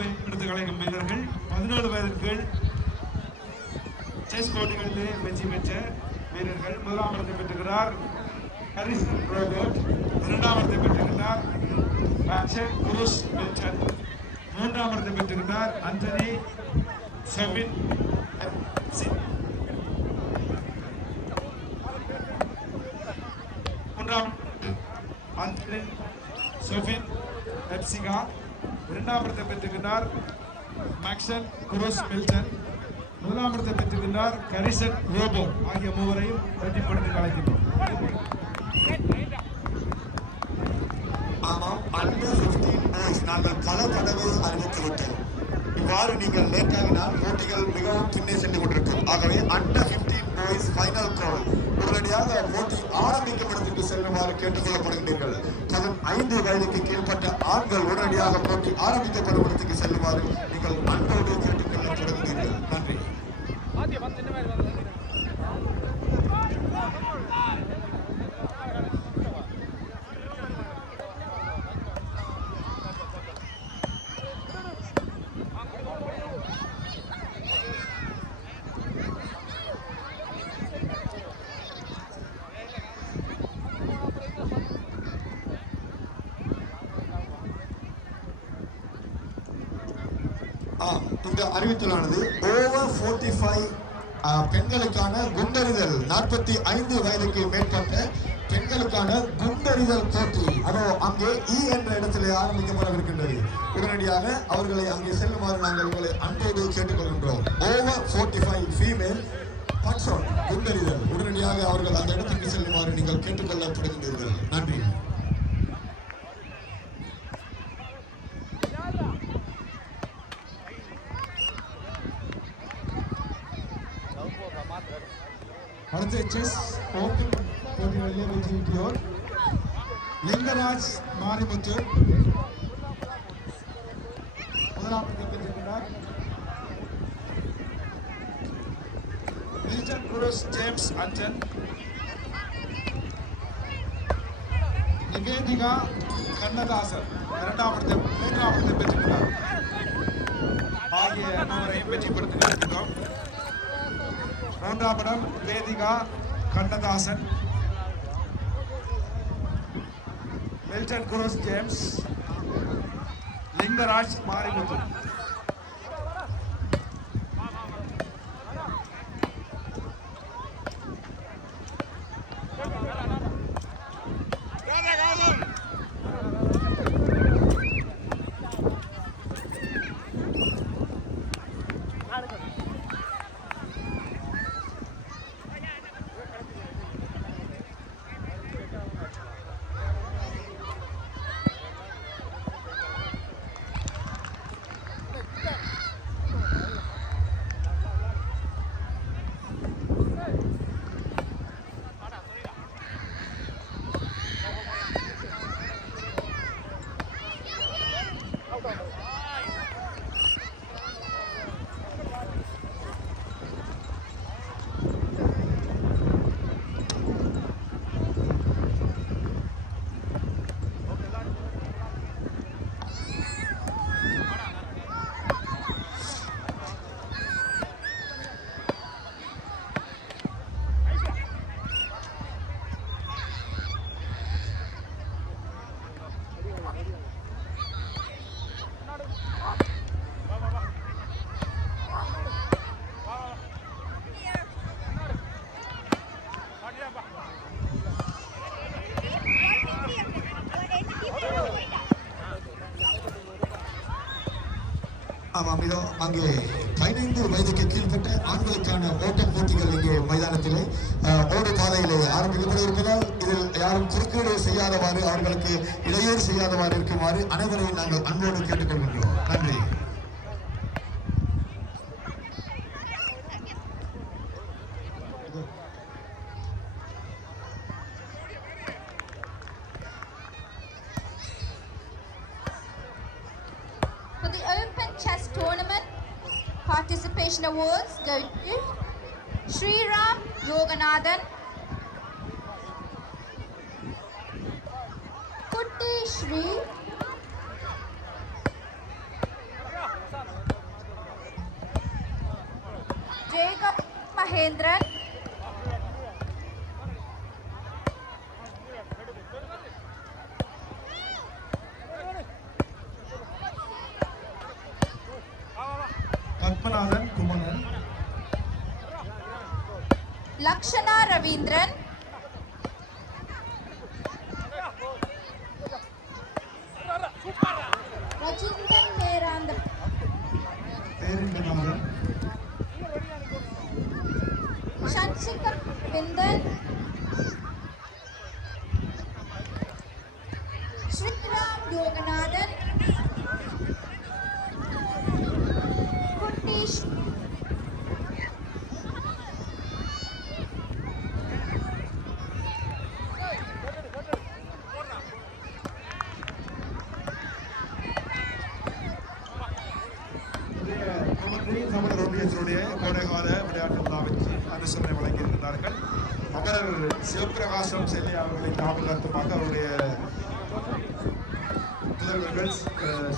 எடுத்து கலைக்கும் வீரர்கள் 17 வயதிற்கு செஸ் போட்டிகளிலே வெற்றி பெற்ற வீரர்கள். முதலாம் இடத்தை பெற்றுகிறார் ஹரிஸ் ரோபர்ட், இரண்டாம் இடத்தை பெற்றிருந்தார் ராக்ஷன் குருஸ் மில்டன், மூன்றாம் இடத்தை பெற்றிருந்தார் அண்டனி செவின். மூன்றாம் அண்டனி செவின் எப்சிகா, இரண்டாம் இடத்தை பெற்றிருந்தார் மேக்சன் குருஸ் மில்டன், முதலாம் இடத்தை பெற்றிருந்தார் கரிசன் ரோபோ. ஆகிய மூவரையும் வெற்றிப்படுத்தி கலைக்கின்றோம். ஆமாம், அண்டர் 15 பாய்ஸ் நாங்கள் பல தடவை அறிவித்துவிட்டோம். இவ்வாறு நீங்கள் லேட்டாகினால் போட்டிகள் மிகவும் பின்னே சென்று கொண்டிருக்கும். ஆகவே அண்டர் 15 பாய்ஸ் ஃபைனல் கால் உடனடியாக போட்டி ஆரம்பிக்கும் இடத்துக்கு செல்லுமாறு கேட்டுக்கொள்ளப்படுகின்றீர்கள். 15 வயதுக்கு கீழ்பட்ட ஆண்கள் உடனடியாக போட்டி ஆரம்பிக்கப்படும் இடத்துக்கு செல்லுமாறு நீங்கள் அன்போடு கேட்டுக்கொள்ளப்படுகின்றீர்கள். நன்றி. இந்த அறிவித்தலானது ஓவர் 45 பெண்களுக்கான குண்டெறிதல் 45 வயதுக்கு மேற்பட்ட பெண்களுக்கான குண்டெறிதல் போட்டி அதோ அங்கே என்ற இடத்திலே ஆரம்பிக்கப்படவிருக்கின்றது. உடனடியாக அவர்களை அங்கே செல்லுமாறு நாங்கள் உங்களை அன்போடு கேட்டுக்கொள்கின்றோம். ஓவர் 45 ஃபீமேல் பட்ஷாட் குண்டெறிதல் உடனடியாக அவர்கள் அந்த இடத்துக்கு செல்லுமாறு நீங்கள் கேட்டுக்கொள்ளப்படுகின்றீர்கள். நன்றி. அடுத்த செஸ் ஓபன் போட்டிகளிலே வெற்றி ஈட்டியோர் லிங்கராஜ் மாரிமுத்து முதலாம் இடத்தை பெற்றிருக்கிறார். மில்டன் குருஸ் ஜேம்ஸ் அஞ்சன், நிவேதிகா கண்ணதாசன் மூன்றாம் இடத்தை பெற்றிருக்கிறார். ஆகிய மூவரையும் வெற்றிப்படுத்துகிறோம். மூன்றாம் இடம் வேதிகா கண்ணதாசன், மில்டன் குருஸ் ஜேம்ஸ், லிங்கராஜ் மாரிமுத்து. ஆமாம், இதோ அங்கே 15 வயதுக்கு கீழ்பட்ட ஆண்களுக்கான ஓட்டம் போட்டிகள் இங்கே மைதானத்திலே ஓடு பாதையிலே ஆரம்பிக்கப்பட இருப்பதால் இதில் யாரும் குறுக்கீடு செய்யாதவாறு அவர்களுக்கு இடையூறு செய்யாதவாறு இருக்குமாறு அனைவரையும் நாங்கள் அன்போடு கேட்டுக்கொள்கின்றோம். நன்றி. For the Open Chess Tournament, participation awards go to Sriram Yoganathan, Kutti Shri, Mahendran, Padmanathan Kumaran, Lakshana Ravindran, Rajindran பேரண்டநாதன், Shanshika Bindan, Sriram Yoganathan, Kuntish தமிழர் ஒன்றியத்தினுடைய கோடைகால விளையாட்டு விழாவிற்கு அனுசரணை வழங்கியிருக்கிறார்கள். அமரர் சிவபிரகாசம் செல்லை அவர்களை ஞாபகார்த்தமாக அவருடைய புதல்வர்கள்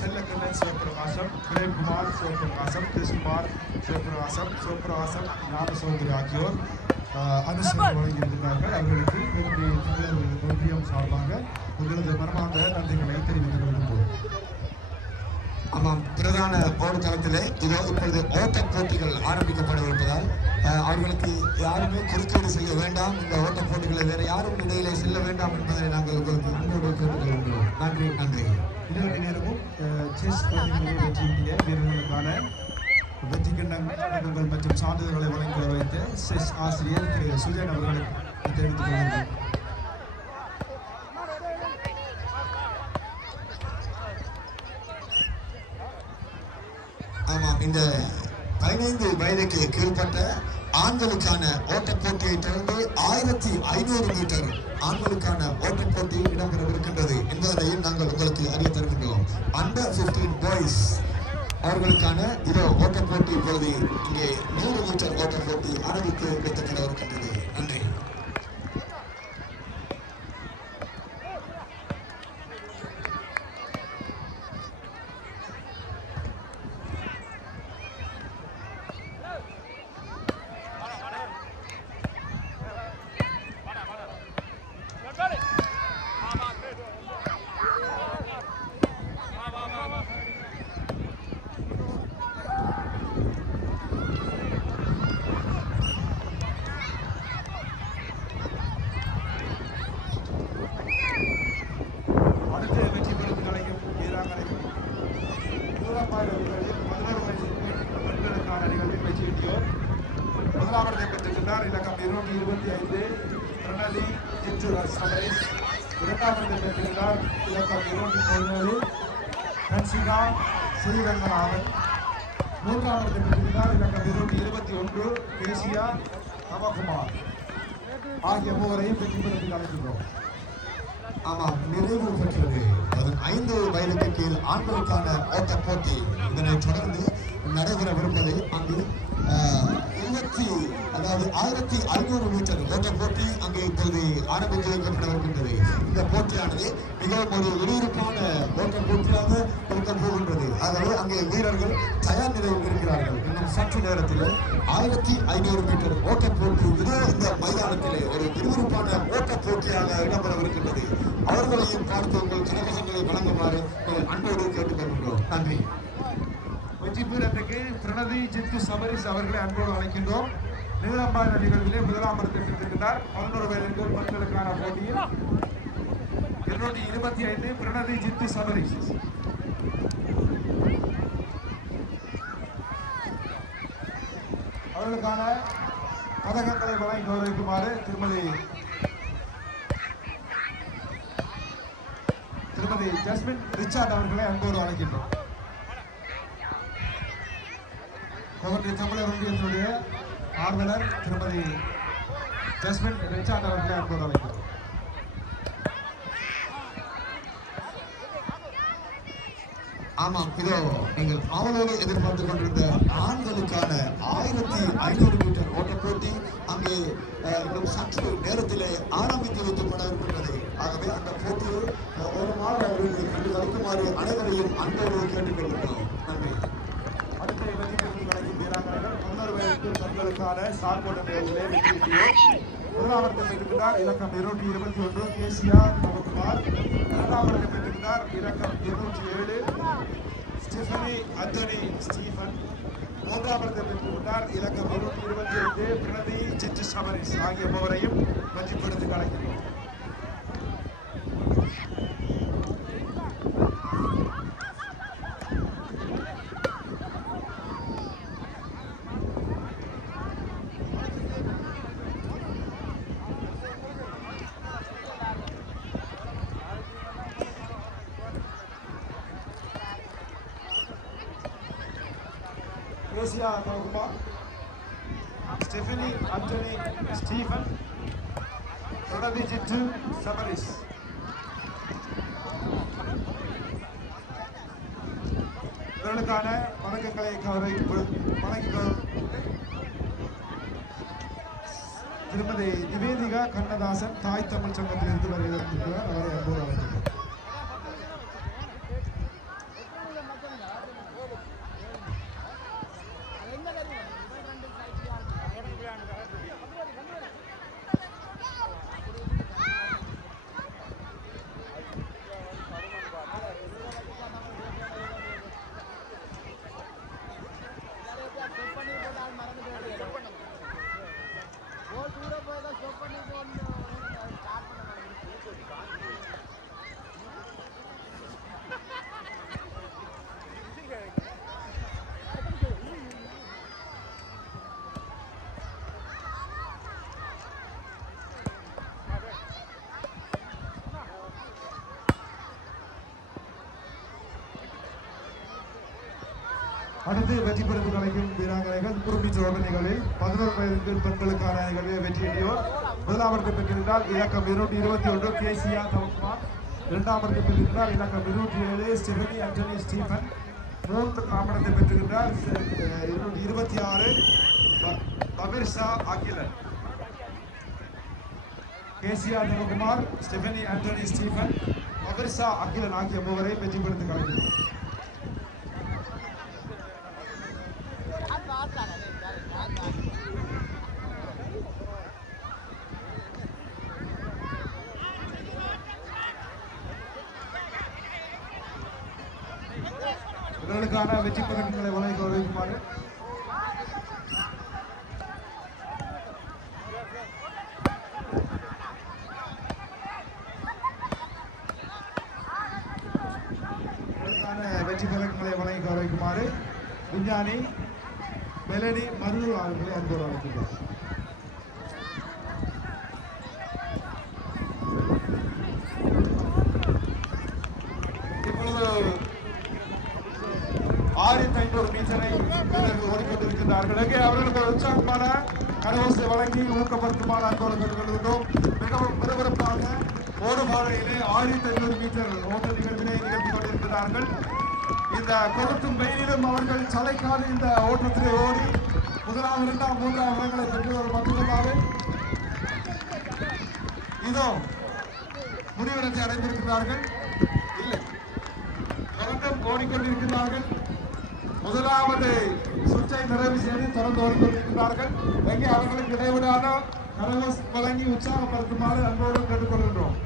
செல்லக்கண்ணன் சிவபிரகாசம், பிரேம்குமார் சிவபிரகாசம், கிருஷ்குமார் சிவபிரகாசம், ஞானசௌந்தரி ஆகியோர் அனுசரணை வழங்கியிருக்கிறார்கள். அவர்களுக்கு எங்களுடைய தமிழர் ஒன்றியம் சார்பாக உங்களது மனமார்ந்த நன்றிகளை தெரிவித்துக் கொள்கின்றோம். ஆமாம், பிரதான ஓடுதளத்திலே இதோ இப்பொழுது ஓட்டப் போட்டிகள் ஆரம்பிக்கப்பட இருப்பதால் அவர்களுக்கு யாருமே குறுக்கீடு செய்ய வேண்டாம். இந்த ஓட்டப் போட்டிகளை வேறு யாரும் இடையிலே செல்ல வேண்டாம் என்பதை நாங்கள் உங்களுக்கு அன்போடு கேட்டுக்கொள்கிறோம். நன்றி. இதற்கு நேரமும் செஸ் போட்டிகளில் வெற்றியிய வீரர்களுக்கான வெற்றி கிண்ணங்கள் மற்றும் சான்றிதழ்களை வழங்கி வைத்த செஸ் ஆசிரியர் திரு சுஜன் அவர்களுக்கு தெரிவித்துக் கொள்கிறோம். ஆமாம், இந்த 15 வயதுக்கு கீழ்பட்ட ஆண்களுக்கான ஓட்டப் போட்டியை தொடர்ந்து 1500 மீட்டர் ஆண்களுக்கான ஓட்டப் போட்டி இடம்பெறவிருக்கின்றது என்பதனையும் நாங்கள் உங்களுக்கு அறிய தருகின்றோம். அண்டர் 15 பாய்ஸ் அவர்களுக்கான இதோ ஓட்டப் போட்டி இப்பொழுது இங்கே 100 மீட்டர் ஓட்டப் போட்டி ஆரம்பித்து வைக்கப்பட இருக்கின்றது. நன்றி. முதலாவதை பெற்றிருக்கிறார். இலக்கம் 225 பிரணதி சபரேஷ். இரண்டாவதை பெற்றிருக்கிறார். இலக்கம் 217 ஹன்சிகா ஸ்ரீரங்கநாதன். மூன்றாவதை பெற்றிருக்கிறார். இலக்கம் 221 கேசியா நவகுமார். ஆகிய மூவரையும் வெற்றி பெறுவதில் அழைக்கின்றோம். ஆமாம், நிறைவு பெற்றது 15 வயதுக்கு கீழ் ஆண்களுக்கான ஓட்டப் போட்டி. இதனைத் தொடர்ந்து நடைபெறவிருப்பது அங்கு 1500 மீட்டர் ஓட்டப் போட்டி அங்கே இப்பொழுது ஆரம்பித்து வைக்கப்படவிருக்கின்றது. இந்த போட்டியானது மிகவும் ஒரு விறுவிறுப்பான ஓட்டப் போட்டியாக இருக்க போகின்றது. ஆகவே அங்கே வீரர்கள் தயார் நிலையில் இருக்கிறார்கள். இன்னும் சற்று நேரத்தில் 1500 மீட்டர் ஓட்டப் போட்டி இதோ இந்த மைதானத்திலே ஒரு விறுவிறுப்பான ஓட்டப் போட்டியாக இடம்பெறவிருக்கின்றது. அவர்களையும் பார்த்து உங்கள் கனகசங்களை வழங்குமாறு அன்போடு கேட்டுக்கொள்கின்றோம். நன்றி. வெற்றி பெறத்துக்கு பிரணதி ஜித்து சபரிஸ் அவர்களை அன்போடு அழைக்கின்றோம். நீளம்பான நிகழ்விலே முதலாம் பெற்றிருக்கிறார். 11 வயதிற்கு பெண்களுக்கான போட்டியில் 225 பிரணதி ஜித்து சபரிஸ். அவர்களுக்கான பதக்கங்களை வழங்கி கௌரவிக்குமாறு திருமதி ஜஸ்மின் ரிச்சார்ட் அவர்களை அன்போடு அழைக்கின்றோம். தமிழர் ஒன்றியத்தினுடைய ஆர்வலர் திருமதி ஜஸ்மின் ரிச்சார்ட் அவர்களை அன்போடு அழைக்கிறோம். ஆமாம், இதோ நீங்கள் அவளோடு எதிர்பார்த்துக் கொண்டிருந்த ஆண்களுக்கான 1500 மீட்டர் ஓட்டப் போட்டி அங்கே இன்னும் சற்று நேரத்திலே ஆரம்பித்து வைக்கப்பட இருக்கின்றது. ஆகவே அந்த போட்டியை ஒரு மாதம் கழிக்குமாறு அனைவரையும் அன்போடு கேட்டுக்கொள்கிறோம். நன்றி. அடுத்த வெற்றி பெறும் வீராங்கனைகள் 11 மீட்டர் பெண்களுக்கான சார்போட்ட நிகழ்ச்சியிலே வெற்றி பெற்றோர். முதலாவது பெற்றிருக்கிறார் இலக்கம் 221 கேசியா நவகுமார். இரண்டாவது பெற்றிருக்கிறார் இலக்கம் 207 ஸ்டெஃபனி அந்தோனி ஸ்டீஃபன். மூன்றாவது பெற்றிருக்கிறார் இலக்கம் 225 பிரணதி ஜிட்டு சமரிஸ் ஆகிய மூவரையும் வெற்றிப்படுத்தி அழைக்கிறோம். Kesiya Navakumar, Stephanie Anthony Stephen, Pranathi Jittu Samaris. இவர்களுக்கான வணக்கங்களை வணங்குகிறோம். திருமதி நிவேதிகா கண்ணதாசன் தாய் தமிழ் சங்கத்திலிருந்து வருகிறார். அவரை அன்போடு அழைக்கிறோம். அடுத்து வெற்றி பெறும் கலைக்கும் வீராங்கனைகள் 100 மீட்டர் ஓட்ட நிகழ்வில் 11 வயது பெண்களுக்கான நிகழ்வில் வெற்றியடையோர். முதலாவது பெற்றிருந்தால் இலக்கம் 221 கேசியா நவகுமார். இரண்டாவது பெற்றிருந்தால் இலக்கம் 207 ஸ்டெஃபனி அந்தோனி ஸ்டீஃபன். மூன்றாவது பெற்றிருந்தால் 226 Pabirsa Akilan. Kesiya Navakumar, Stephanie Anthony Stephen, Pabirsa Akilan ஆகிய மூவரை வெற்றி பெறும் கலைக்கும். இவர்களுக்கான வெற்றி பதக்கங்களை வழங்கி கௌரவிக்குமாறு வெற்றி பதக்கங்களை வழங்கி கௌரவிக்குமாறு விஞ்ஞானி மெலடி மருது அவர்களை அன்போடு அழைக்கின்றோம். இப்பொழுது 1500 மீட்டரை வீரர்கள் ஓடிக்கொண்டிருக்கிறார்கள். அவர்களுக்கு உற்சாகமான கரகோசை வழங்கி ஊக்கப்படுத்துமாறு அன்போடு கேட்டுக்கொள்கின்றோம். மிகவும் விறுவிறுப்பாக ஓடுபாதையிலே 1500 மீட்டர் ஓட்ட நிகழ்வினை நிகழ்த்தி கொண்டிருக்கிறார்கள். இந்த கொளுத்தும் வெயிலிலும் அவர்கள் சளைக்காது இந்த ஓட்டத்திலே ஓடி முதலாம் 2ஆம் 3ஆம் இடங்களை பெற்றவர் மட்டுமல்லாது இதோ முடிவிடத்தை அடைந்திருக்கிறார்கள். இல்லை, தொடர்ந்து ஓடிக்கொண்டிருக்கிறார்கள். முதலாவது சுற்றை நிறைவு செய்து தொடர்ந்து ஓடிக்கொண்டிருக்கிறார்கள். எங்கே அவர்களுக்கு இடைவிடாத கரகோஸ் வழங்கி உற்சாகப்படுத்துமாறு அன்போடு கேட்டுக்கொள்கின்றோம்.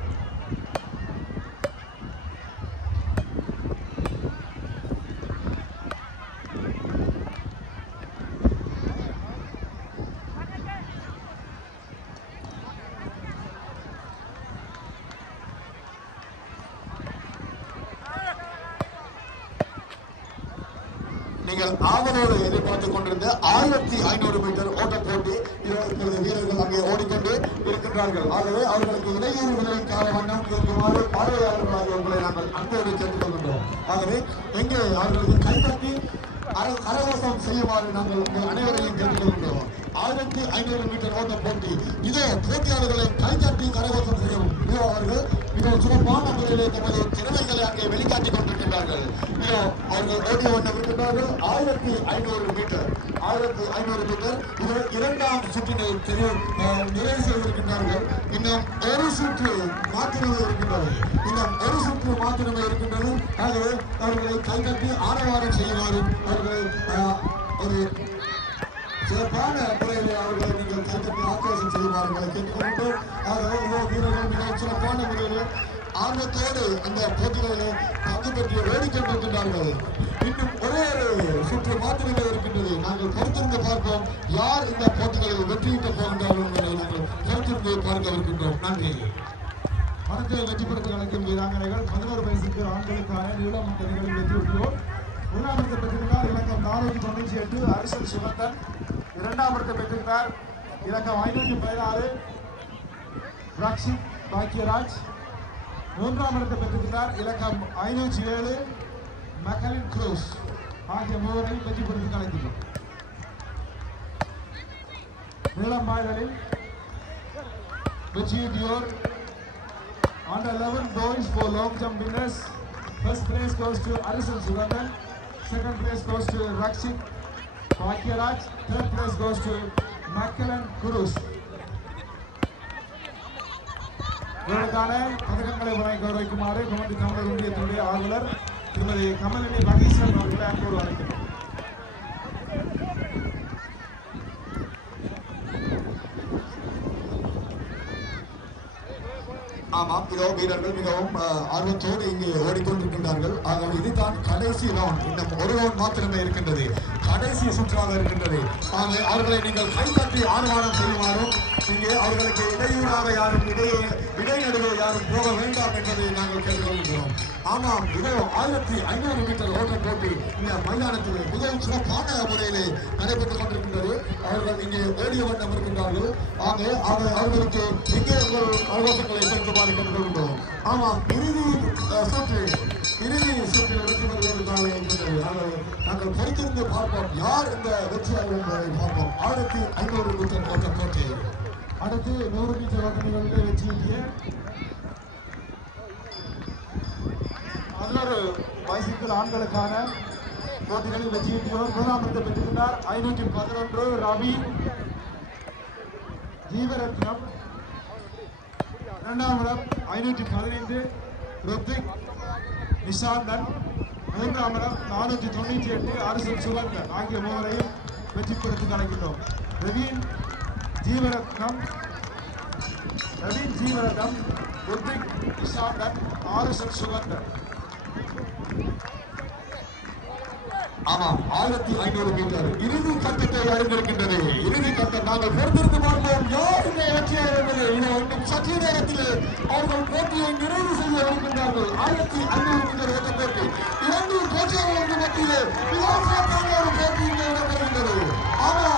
நீங்கள் ஆவலோடு எதிர்பார்த்துக் கொண்டிருந்த 1500 மீட்டர் ஓட்ட போட்டி இப்பொழுது வீரர்கள் அங்கே ஓடிக்கொண்டு இருக்கின்றார்கள். ஆகவே அவர்களுக்கு இடையூறு விளைவிக்காத வண்ணம் இருக்குமாறு பார்வையாளர்களாக உங்களை நாங்கள் அன்போடு கேட்டுக் கொள்கின்றோம். ஆகவே எங்கே அவர்களுக்கு கைதட்டி கரகோஷம் செய்யுமாறு நாங்கள் உங்கள் அனைவரையும் கேட்டுக் கொள்கின்றோம். 1500 மீட்டர் ஓட்ட போட்டி இதோ போட்டியாளர்களை கைதட்டி கரகோஷம் செய்யவும் இதோ அவர்கள் மிகவும் சிறப்பான முறையிலே தமது திறமைகளை அங்கே வெளிக்காட்டிக் கொண்டிருக்கின்றார்கள். இதோ அவர்கள் ஓடி கொண்டிருக்கின்றார்கள். 1500 மீட்டர் இதோ 2ஆம் சுற்றினை நிறைவு செய்திருக்கின்றார்கள். இன்னும் ஒரு சுற்று மாத்திரமே இருக்கின்றது. ஆகவே அவர்களை கைதட்டி ஆரவாரம் செய்யுமாறு அவர்களை ஒரு சிறப்பான முறையிலே அவர்களை நீங்கள் கைத்தட்டி ஆக்ரோஷம் செய்யுமாறுகளை கேட்டுக்கொண்டோம். ஆகவே இதோ வீரர்கள் மிகவும் சிறப்பான முறையிலே ஆர்வத்தோடு அந்த போட்டிகளிலே பங்கு பெற்று ஓடிக்கொண்டிருக்கின்றார்கள். இன்னும் ஒரே ஒரு சுற்று மாத்திரமே இருக்கின்றது. நாங்கள் பொறுத்திருந்து பார்ப்போம் யார் இந்த போட்டிகளில் வெற்றியிட்டு போகின்றார்கள் என்பதை நாங்கள் பொறுத்திருந்து பார்க்க இருக்கின்றோம். நன்றி. வணக்க வெற்றி பெற்று அழைக்கும் வீராங்கனைகள் 11 வயசுக்கு ஆண்களுக்கான நீளம் தனிகளில் வெற்றி பெற்றோர். முதலாம் இடத்தை பெற்றிருந்தார் இலக்கம் 498 அரிசல் சுகந்தன். இரண்டாம் இடத்தை பெற்றிருந்தார் இலக்கம் 516 ரக்ஷித் பாக்கியராஜ். மூன்றாம் இடத்தை பெற்றிருந்தார் இலக்கம் 507 மக்கலின் குரூஸ். ஆகிய மூவரையும் வெற்றி பெற்று கலைக்கின்றோம். நீளம் பாய்தலில் வெற்றியூட்டியோர் under 11 boys for long jump winners. First place goes to Arisan Sugandan. Second place goes to Rakshit Bhagyaraj. Third place goes to Makalan Kurus. இவருக்கான பதக்கங்களை வழங்கி கௌரவிக்குமாறு கமந்தி தமிழர் ஒன்றியத்தினுடைய ஆளுநர் திருமதி கமலினி மகேஸ்வரன் அவர்களை அன்போடு அழைக்கிறோம். ஆமாம், இதோ வீரர்கள் மிகவும் ஆர்வத்தோடு இங்கே ஓடிக்கொண்டிருக்கின்றார்கள். ஆகவே இதுதான் கடைசி ரவுண்ட். இன்னும் ஒரு ரவுண்ட் மாத்திரமே இருக்கின்றது. கடைசி சுற்றாக இருக்கின்றது. ஆகவே அவர்களை நீங்கள் கைத்தட்டி ஆர்வாரம் செய்யுமாறும் இங்கே அவர்களுக்கு இடையூறாக யாரும் இடைநடுவே யாரும் போக வேண்டாம் என்பதை நாங்கள் கேட்டுக்கொள்கிறோம். ஆமாம், இதோ 1500 மீட்டர் ஓட்ட போட்டி இந்த மைதானத்தில் மிகவும் சிறப்பான முறையிலே நடைபெற்றுக் கொண்டிருக்கின்றது. அவர்கள் இங்கே ஓடிய வண்ணம் இருக்கின்றார்கள். ஆகவே அவர்களுக்கு இங்கே உங்கள் அவகாசங்களை செலுத்துமாறு கேட்டுக்கொள்கிறோம். ஆமாம், இறுதி சுற்றில் வெற்றி பெறுவதற்காக இருக்கின்றது. நாங்கள் பொறுத்திருந்து பார்ப்போம் யார் இந்த வெற்றியாளர் என்பதை பார்ப்போம். 1500 மீட்டர் ஓட்ட போட்டி. அடுத்து 100 மீட்டர் ஓட்டங்களில் வெற்றியிய 11 வயசுக்கு ஆண்களுக்கான போட்டிகளில் வெற்றியிட்டோர். முதலாம் இடத்தை பெற்றிருந்தார் 511 ரவி ஜீவரத்னம். இரண்டாம் இடம் 515 ருத்திக் நிஷாந்தன். மூன்றாம் இடம் 498 அரிசல் சுகந்தன். ஆகிய மூவரையும் வெற்றி பெற்று கலைக்கின்றோம். ரவீன் ஜீவரத்னம் ருத்திக் நிஷாந்தன் ஆரிசல் சுகந்தன். ஆமாம், 1500 மீட்டர் இறுதி கட்டத்தை அறிந்திருக்கின்றது. இறுதி கட்டம் நாங்கள் பொறுத்திருந்து பார்ப்போம் யார் இந்த வெற்றியாளர் என்பது. இன்னும் சற்று நேரத்தில் அவர்கள் போட்டியை நிறைவு செய்ய இருக்கின்றார்கள். 1500 மீட்டர் ஓட்ட போட்டி 2 போட்டியாளர்களுக்கு மத்தியிலே மிகவும் சிறப்பான ஒரு போட்டி இங்கே இடம்பெறுகின்றது. ஆனால்